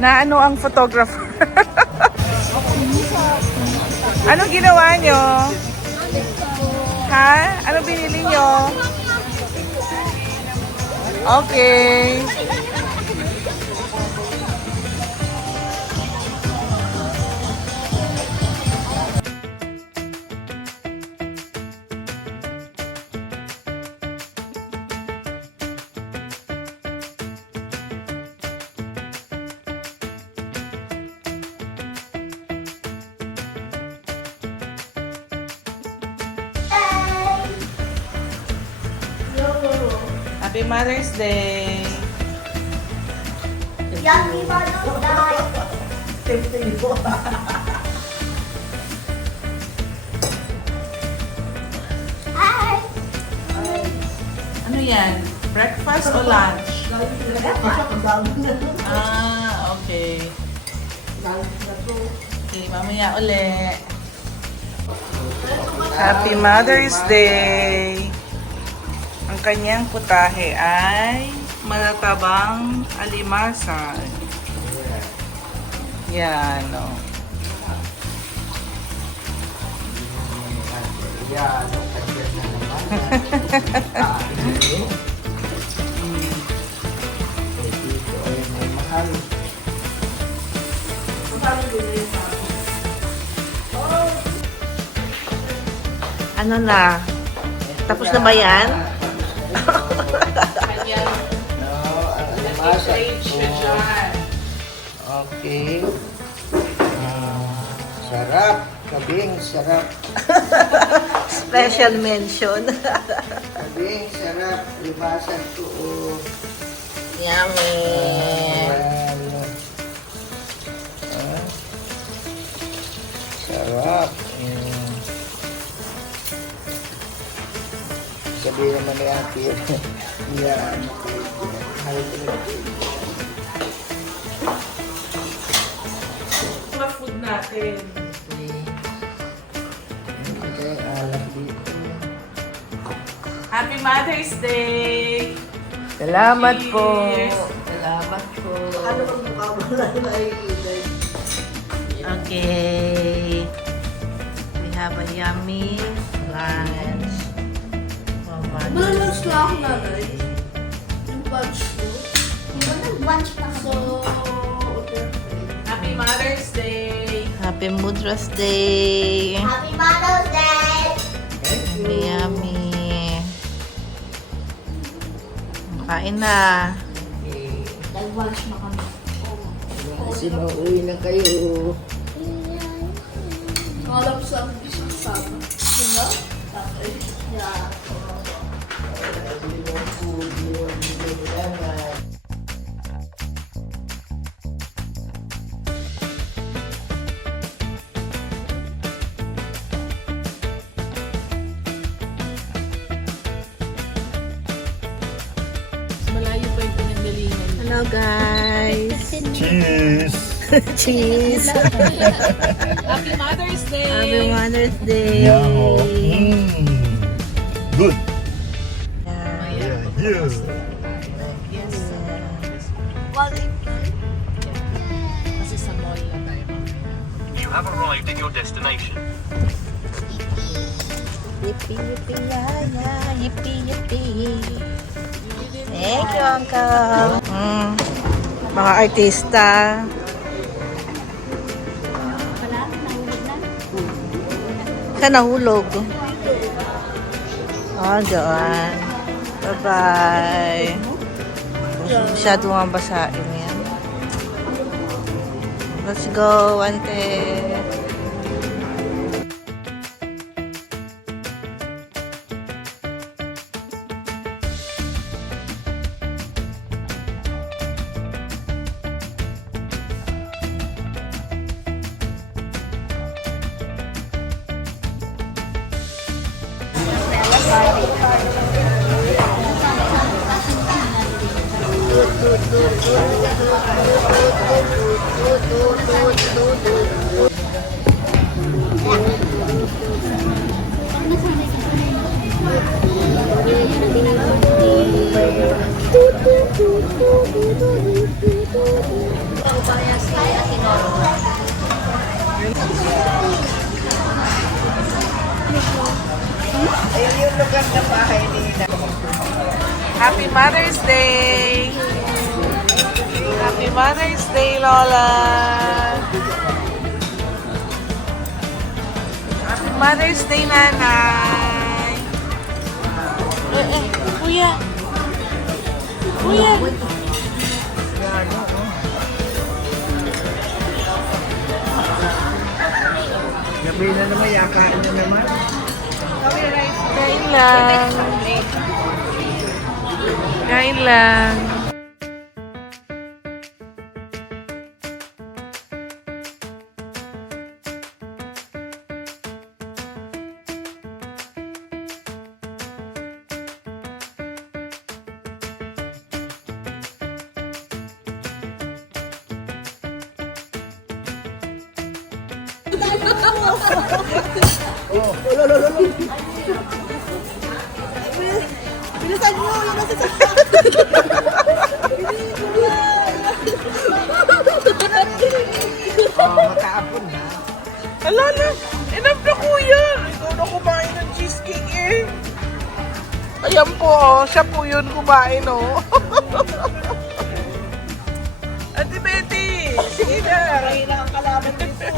Na ano ang photographer? Ano ginawa nyo? Ha? Ano binili nyo? Okay. Happy Mother's Day! Happy Mother's Day! Hi! Ano yan? Breakfast o lunch? Ah, okay. Okay, mamaya uli. Happy Mother's Day! Ang kanyang putahe ay malatabang alimasag. Yan, o. Ano na? Tapos na ba yan? Okay. Sarap. Kabing, sarap. Special mention. Kabing, sarap. Libasan ko. Yummy. Sarap. Sabi naman ni Ate. Yan. Mga food natin. Okay, alak dito. Happy Mother's Day! Salamat po. Cheers. Salamat po. Ano ang mukha mo na Okay. We have a yummy lunch. Lunch na ako, nanay. Yung lunch ko. Lunch pa ako. Happy Mother's Day! Happy Mother's Day. Happy Mother's Day! Yummy, yummy. Kain na. Nag-lunch na kami. Sinuuwi na kayo. Alam sa isang sama. Sino? Okay. Yeah. Malayo pa yung pinanggalingan. Hello guys. Cheers! Cheese. Happy Mother's Day! Happy Mother's Day. Good! Yeah. Yeah. Kasi sa mall na tayo. You have arrived at your destination. Yippee, yippee, yeah, yeah. Yippee, yippee. Thank you, Uncle. Mga artista. Saan nahulog? Oh, doon. Bye-bye. Masyado nga basain yan. Let's go, ante. Ayun yung lugar ng bahay nila. Happy Mother's Day! Happy Mother's Day, Lola! Happy Mother's Day, Nanay! Kuya! Kuya! Gabi na naman, yakain na naman. Kain lang. Kain lang. Bilisan nyo! Yung nasa sa... Oh, makaapon na. Ala na! Enough na kuya! Ikaw na kumain ng cheesecake eh. Ayan po, oh. Siya po yun kumain, oh. Ate Betty! Sige na! Kailangan kalaban dito.